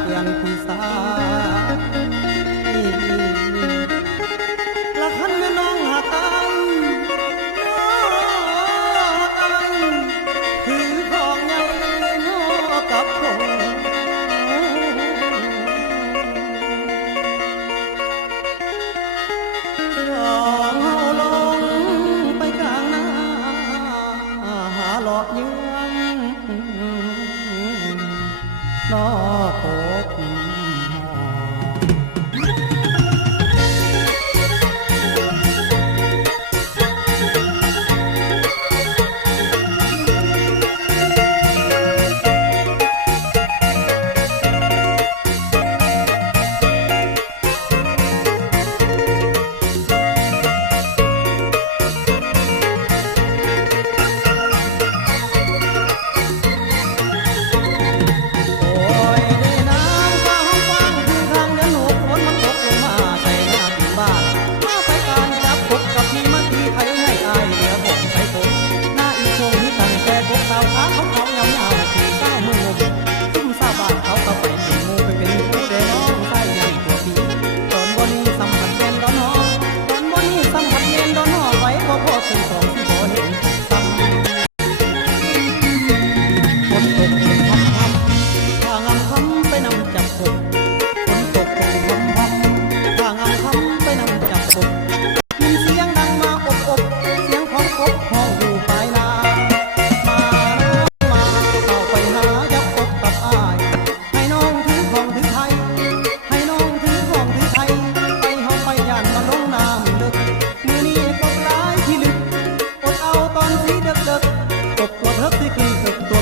เพื่อนพี่สาว con dĩ đập đập tục một hớp thì kỳ cực tuột